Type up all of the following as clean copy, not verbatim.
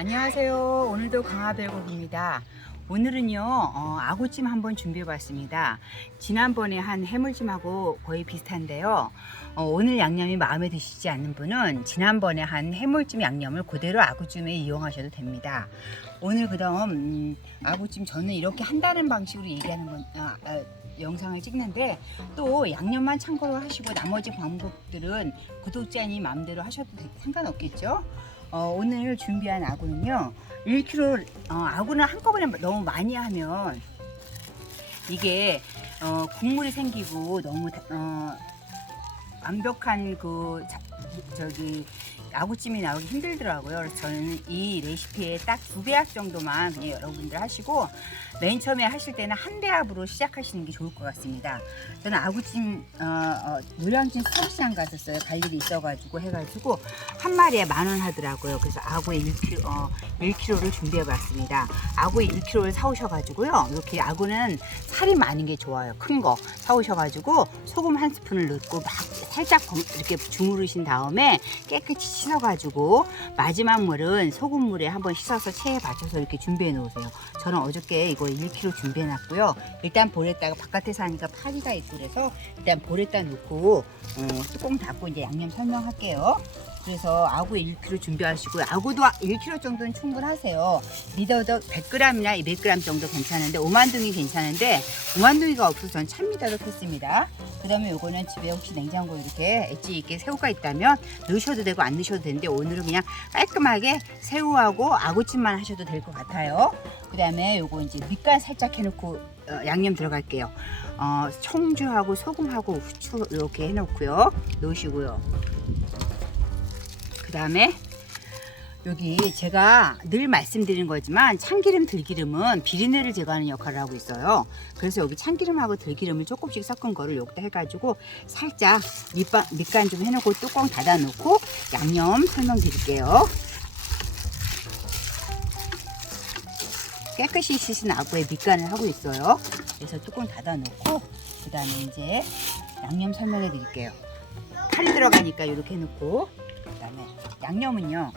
안녕하세요. 오늘도 강화별곡입니다. 오늘은요 아구찜 한번 준비해 봤습니다. 지난번에 한 해물찜하고 거의 비슷한데요. 오늘 양념이 마음에 드시지 않는 분은 지난번에 한 해물찜 양념을 그대로 아구찜에 이용하셔도 됩니다. 오늘 그다음 아구찜 저는 이렇게 한다는 방식으로 얘기하는 건 영상을 찍는데 또 양념만 참고로 하시고 나머지 방법들은 구독자님 마음대로 하셔도 상관없겠죠. 오늘 준비한 아구는요 1kg. 아구는 한꺼번에 너무 많이 하면 이게 국물이 생기고 너무 완벽한 아구찜이 나오기 힘들더라고요. 그래서 저는 이 레시피에 딱 2배합 정도만 그냥 여러분들 하시고 맨 처음에 하실 때는 한 배합으로 시작하시는 게 좋을 것 같습니다. 저는 아구찜 노량진 서울시장 갔었어요. 갈 일이 있어가지고 해가지고 한 마리에 10,000원 하더라고요. 그래서 아구에 1kg를 준비해 봤습니다. 아구에 1kg를 사오셔가지고요. 이렇게 아구는 살이 많은 게 좋아요. 큰 거 사오셔가지고 소금 1스푼을 넣고 막 살짝 이렇게 주무르신 다음에 깨끗이 씻어가지고 마지막 물은 소금물에 한번 씻어서 체에 받쳐서 이렇게 준비해 놓으세요. 저는 어저께 이거 1kg 준비해 놨고요. 일단 볼에다가 바깥에서 하니까 파리가 있고 그래서 일단 볼에다 놓고 뚜껑 닫고 이제 양념 설명할게요. 그래서 아구 1kg 준비하시고요. 아구도 1kg 정도는 충분하세요. 미더덕 100g이나 200g 정도 괜찮은데 오만둥이 괜찮은데 오만둥이가 없어서 전 참미더덕 했습니다. 그 다음에 요거는 집에 혹시 냉장고에 이렇게 엣지 있게 새우가 있다면 넣으셔도 되고 안 넣으셔도 되는데 오늘은 그냥 깔끔하게 새우하고 아구찜만 하셔도 될 것 같아요. 그 다음에 요거 이제 밑간 살짝 해놓고 양념 들어갈게요. 청주하고 소금하고 후추 이렇게 해놓고요. 넣으시고요. 그 다음에 여기 제가 늘 말씀드린 거지만 참기름 들기름은 비린내를 제거하는 역할을 하고 있어요. 그래서 여기 참기름하고 들기름을 조금씩 섞은 거를 여기다 해가지고 살짝 밑간 좀 해놓고 뚜껑 닫아 놓고 양념 설명드릴게요. 깨끗이 씻은 아구에 밑간을 하고 있어요. 그래서 뚜껑 닫아 놓고 그 다음에 이제 양념 설명해 드릴게요. 칼이 들어가니까 이렇게 해놓고 그 다음에 양념은요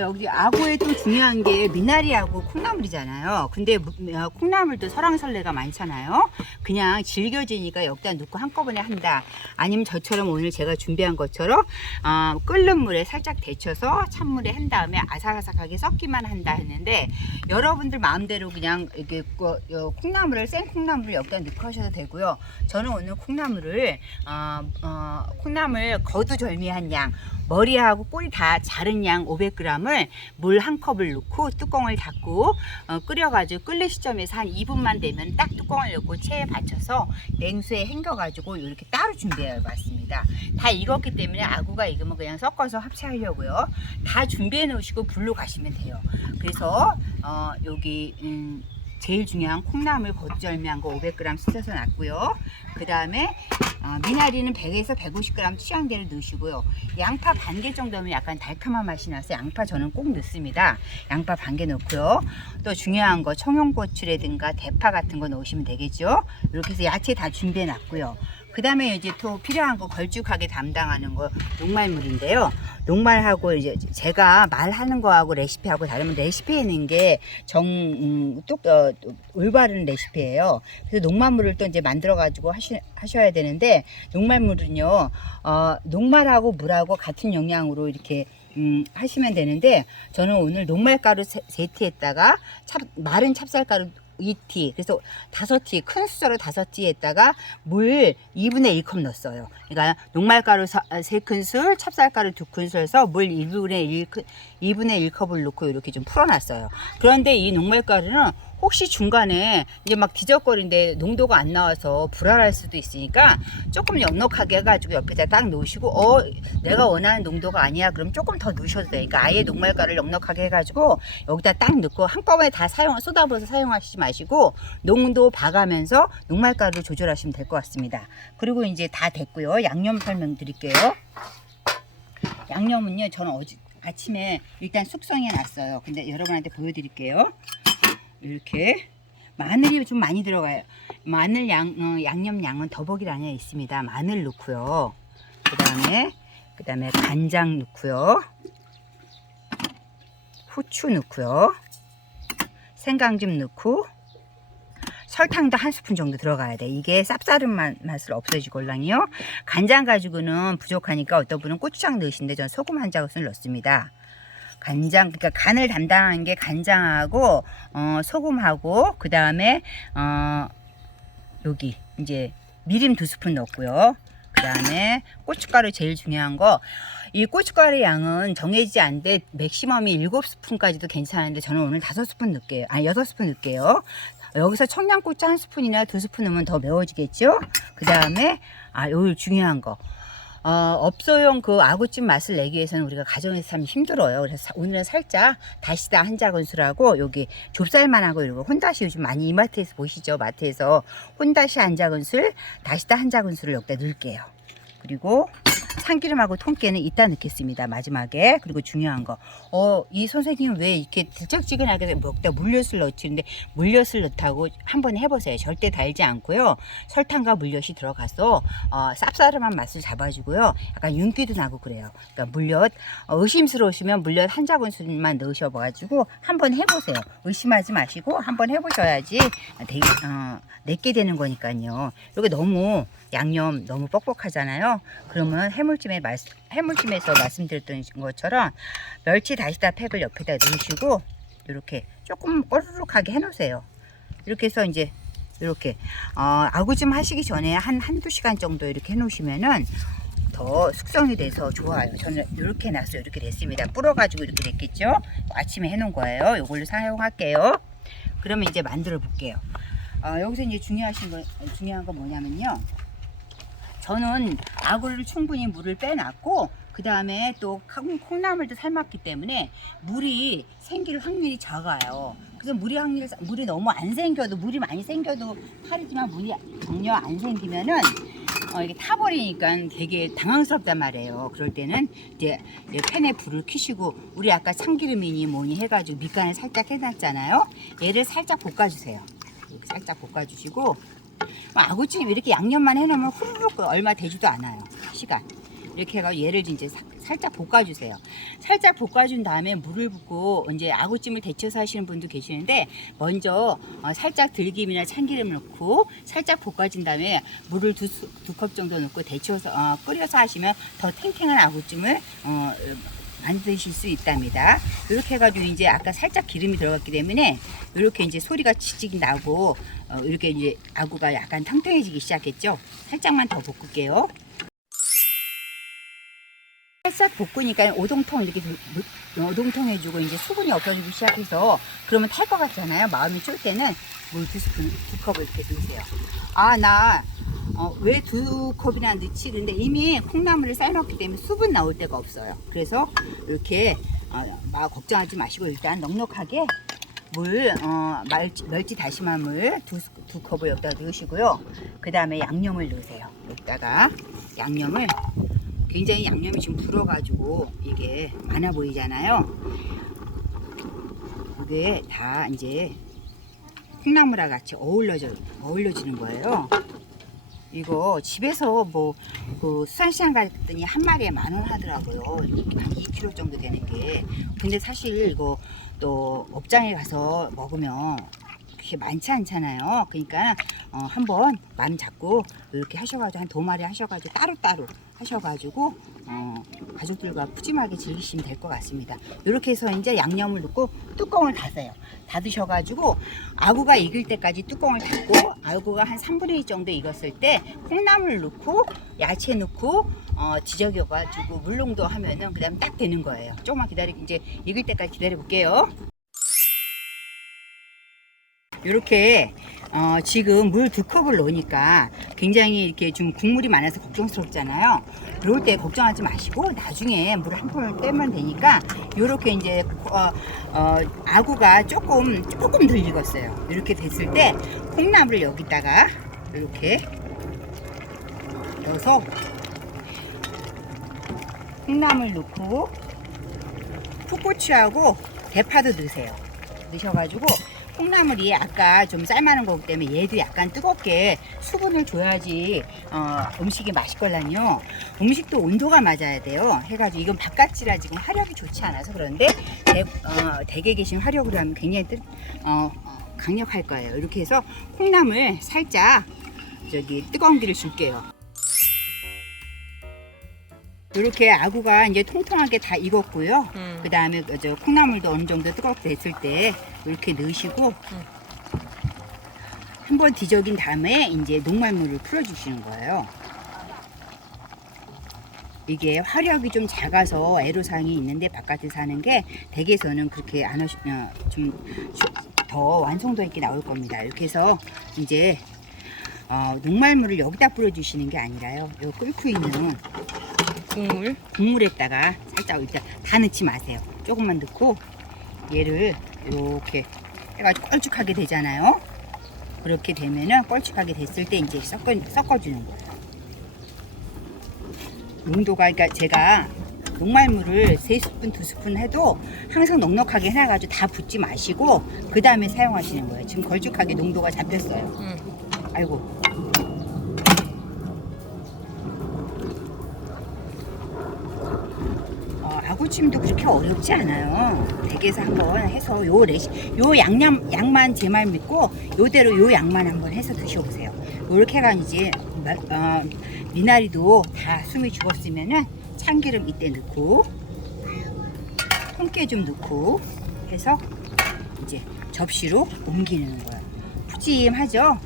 여기 아구에 또 중요한 게 미나리하고 콩나물이잖아요. 근데 콩나물도 설왕설래가 많잖아요. 그냥 질겨지니까 여기다 넣고 한꺼번에 한다. 아니면 저처럼 오늘 제가 준비한 것처럼 끓는 물에 살짝 데쳐서 찬물에 한 다음에 아삭아삭하게 섞기만 한다 했는데 여러분들 마음대로 그냥 이렇게 콩나물을 생 콩나물을 여기다 넣고 하셔도 되고요. 저는 오늘 콩나물 거두절미한 양 머리하고 꼬리 다 자른 양 500g을 물 1컵을 넣고 뚜껑을 닫고 끓여가지고 끓는 시점에서 한 2분만 되면 딱 뚜껑을 넣고 체에 받쳐서 냉수에 헹궈가지고 이렇게 따로 준비해 봤습니다. 다 익었기 때문에 아구가 익으면 그냥 섞어서 합체하려고요. 다 준비해 놓으시고 불로 가시면 돼요. 그래서 여기 제일 중요한 콩나물 거두절미한 거 500g 씻어서 놨고요. 그 다음에 미나리는 100에서 150g 취향대로 넣으시고요. 양파 반 개 정도면 약간 달콤한 맛이 나서 양파 저는 꼭 넣습니다. 양파 반 개 넣고요. 또 중요한 거 청양고추라든가 대파 같은 거 넣으시면 되겠죠. 이렇게 해서 야채 다 준비해 놨고요. 그 다음에 이제 또 필요한 거 걸쭉하게 담당하는 거 녹말물인데요. 녹말하고 이제 제가 말하는 거하고 레시피하고 다르면 레시피에 있는 게 올바른 레시피예요. 그래서 녹말물을 또 이제 만들어 가지고 하셔야 되는데 녹말물은요 녹말하고 물하고 같은 영양으로 이렇게 하시면 되는데 저는 오늘 녹말가루 3티에다가 마른 찹쌀가루 2티, 그래서 5티, 큰 숫자로 5티에다가 물 2분의 1컵 넣었어요. 그러니까 녹말가루 3큰술, 찹쌀가루 2큰술 해서 물 2분의 1컵을 넣고 이렇게 좀 풀어놨어요. 그런데 이 녹말가루는 혹시 중간에 이제 막 뒤적거리는데 농도가 안 나와서 불안할 수도 있으니까 조금 넉넉하게 해가지고 옆에다 딱 놓으시고 내가 원하는 농도가 아니야 그럼 조금 더 넣으셔도 돼요. 그러니까 아예 녹말가루를 넉넉하게 해가지고 여기다 딱 넣고 한꺼번에 다 쏟아부어서 사용하시지 마시고 농도 봐가면서 녹말가루를 조절하시면 될 것 같습니다. 그리고 이제 다 됐고요. 양념 설명드릴게요. 양념은요 저는 아침에 일단 숙성해 놨어요. 근데 여러분한테 보여드릴게요. 이렇게 마늘이 좀 많이 들어가요. 마늘 양념 양은 더보기란에 있습니다. 마늘 넣고요. 그 다음에 간장 넣고요. 후추 넣고요. 생강즙 넣고 설탕도 한 스푼 정도 들어가야 돼. 이게 쌉싸름 맛을 없애주걸랑요. 간장 가지고는 부족하니까 어떤 분은 고추장 넣으시는데 저는 소금 한 작을 넣습니다. 간장, 그러니까 간을 담당하는 게 간장하고 소금하고 그 다음에 여기 이제 미림 2스푼 넣고요. 그 다음에 고춧가루 제일 중요한 거, 이 고춧가루 양은 정해지지 않는데 맥시멈이 7스푼까지도 괜찮은데 저는 오늘 5스푼 넣을게요. 6스푼 넣을게요. 여기서 청양고추 1스푼이나 2스푼 넣으면 더 매워지겠죠. 그 다음에 여기 중요한 거, 업소용 그 아구찜 맛을 내기 위해서는 우리가 가정에서 참 힘들어요. 그래서 오늘은 살짝 다시다 한 작은술하고 여기 좁쌀만하고 이런 거 혼다시 요즘 많이 이마트에서 보시죠. 마트에서 혼다시 한 작은술, 다시다 한 작은술을 여기다 넣을게요. 그리고 참기름하고 통깨는 이따 넣겠습니다. 마지막에. 그리고 중요한 거, 이 선생님 왜 이렇게 들짝지근하게 먹다 물엿을 넣지는데, 물엿을 넣다고 한번 해보세요. 절대 달지 않고요. 설탕과 물엿이 들어가서 쌉싸름한 맛을 잡아주고요. 약간 윤기도 나고 그래요. 그러니까 물엿, 의심스러우시면 물엿 한 작은술만 넣으셔가지고 한번 해보세요. 의심하지 마시고 한번 해보셔야지 내게 되는 거니까요. 이게 너무 양념 너무 뻑뻑하잖아요. 그러면 해물찜에서 말씀드렸던 것처럼 멸치 다시다 팩을 옆에다 넣으시고 이렇게 조금 꼬르륵하게 해놓으세요. 이렇게 해서 이제 이렇게 아구찜 하시기 전에 한두 시간 정도 이렇게 해놓으시면은 더 숙성이 돼서 좋아요. 저는 이렇게 해놨어요. 이렇게 됐습니다. 불어가지고 이렇게 됐겠죠. 아침에 해놓은 거예요. 이걸로 사용할게요. 그러면 이제 만들어 볼게요. 여기서 이제 중요한 건 뭐냐면요. 저는 아구를 충분히 물을 빼놨고 그 다음에 또 콩나물도 삶았기 때문에 물이 생길 확률이 작아요. 그래서 물이 너무 안 생겨도, 물이 많이 생겨도 팔이지만 물이 전혀 안 생기면은 이게 타버리니까 되게 당황스럽단 말이에요. 그럴 때는 이제 팬에 불을 켜시고, 우리 아까 참기름이니 뭐니 해가지고 밑간을 살짝 해놨잖아요. 얘를 살짝 볶아주세요. 이렇게 살짝 볶아주시고, 아구찜 이렇게 양념만 해놓으면 후루룩 얼마 되지도 않아요. 시간. 이렇게 해가지고 얘를 이제 살짝 볶아주세요. 살짝 볶아준 다음에 물을 붓고, 이제 아구찜을 데쳐서 하시는 분도 계시는데, 먼저 살짝 들기름이나 참기름을 넣고 살짝 볶아준 다음에 물을 두 컵 정도 넣고 데쳐서 끓여서 하시면 더 탱탱한 아구찜을 만드실 수 있답니다. 이렇게 해가지고 이제 아까 살짝 기름이 들어갔기 때문에 이렇게 이제 소리가 치직 나고 이렇게 이제 아구가 약간 탱탱해지기 시작했죠. 살짝만 더 볶을게요. 살짝 볶으니까 오동통 이렇게 오동통해지고 이제 수분이 없어지기 시작해서, 그러면 탈 것 같잖아요. 마음이 쫄 때는 물 2스푼, 2컵을 이렇게 넣으세요. 나 왜 2컵이나 넣지? 근데 이미 콩나물을 삶았기 때문에 수분 나올 데가 없어요. 그래서 이렇게 걱정하지 마시고 일단 넉넉하게 물, 멸치 다시마 물 2컵을 여기다 넣으시고요. 그 다음에 양념을 넣으세요. 여기다가 양념을, 굉장히 양념이 지금 불어가지고 이게 많아 보이잖아요. 이게 다 이제 콩나물하고 같이 어울려지는 거예요. 이거 집에서 그 수산시장 갔더니 한 마리에 10,000원 하더라고요. 한 2kg 정도 되는 게. 근데 사실 이거 또 업장에 가서 먹으면 그렇게 많지 않잖아요. 그러니까 한번 마음 잡고 이렇게 하셔가지고 한 2마리 하셔가지고 따로따로 하셔가지고 가족들과 푸짐하게 즐기시면 될 것 같습니다. 이렇게 해서 이제 양념을 넣고 뚜껑을 닫아요. 닫으셔가지고 아구가 익을 때까지 뚜껑을 닫고, 아구가 한 3분의 2 정도 익었을 때 콩나물 넣고 야채 넣고 뒤적여가지고 물농도 하면은 그 다음 딱 되는 거예요. 조금만 기다리고 이제 익을 때까지 기다려 볼게요. 이렇게 지금 물 2컵을 넣으니까 굉장히 이렇게 좀 국물이 많아서 걱정스럽잖아요. 그럴 때 걱정하지 마시고 나중에 물 한 푼을 빼면 되니까, 이렇게 이제 아구가 조금 덜 익었어요. 이렇게 됐을 때 콩나물을 여기다가 이렇게 넣어서 콩나물 넣고 풋고추하고 대파도 넣으세요. 넣으셔가지고 콩나물이 아까 좀 삶아놓은 거기 때문에 얘도 약간 뜨겁게 수분을 줘야지 음식이 맛있걸랑요. 음식도 온도가 맞아야 돼요. 해가지고 이건 바깥이라 지금 화력이 좋지 않아서 그런데 댁에 계신 화력으로 하면 굉장히 강력할 거예요. 이렇게 해서 콩나물 살짝 뜨거운 기를 줄게요. 이렇게 아구가 이제 통통하게 다 익었고요. 그 다음에 콩나물도 어느 정도 뜨겁게 됐을 때 이렇게 넣으시고 한번 뒤적인 다음에 이제 녹말물을 풀어주시는 거예요. 이게 화력이 좀 작아서 애로사항이 있는데 바깥에 사는 게 댁에서는 그렇게 안 좀 더 완성도 있게 나올 겁니다. 이렇게 해서 이제 녹말물을 여기다 뿌려주시는 게 아니라요. 요 끓고 있는 국물에다가 살짝 일단 다 넣지 마세요. 조금만 넣고 얘를 이렇게 해가지고 껄쭉하게 되잖아요. 그렇게 되면은 껄쭉하게 됐을 때 이제 섞어주는 거예요. 농도가, 그러니까 제가 녹말물을 3스푼, 2스푼 해도 항상 넉넉하게 해놔가지고 다 붓지 마시고 그 다음에 사용하시는 거예요. 지금 걸쭉하게 농도가 잡혔어요. 아이고. 아구찜도 그렇게 어렵지 않아요. 댁에서 한번 해서 요 양만 제 말 믿고 요대로 요 양만 한번 해서 드셔보세요. 요렇게 해가 이제 미나리도 다 숨이 죽었으면은 참기름 이때 넣고 통깨 좀 넣고 해서 이제 접시로 옮기는 거예요. 푸짐하죠?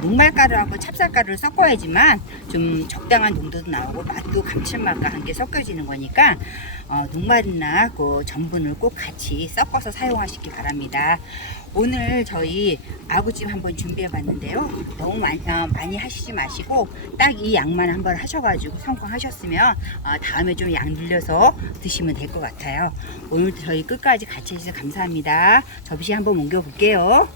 녹말가루하고 찹쌀가루를 섞어야지만 좀 적당한 농도도 나오고 맛도 감칠맛과 함께 섞여지는 거니까 녹말이나 그 전분을 꼭 같이 섞어서 사용하시기 바랍니다. 오늘 저희 아구찜 한번 준비해 봤는데요. 너무 많이 하시지 마시고 딱 이 양만 한번 하셔가지고 성공하셨으면 다음에 좀 양 늘려서 드시면 될 것 같아요. 오늘 저희 끝까지 같이 해주셔서 감사합니다. 접시 한번 옮겨 볼게요.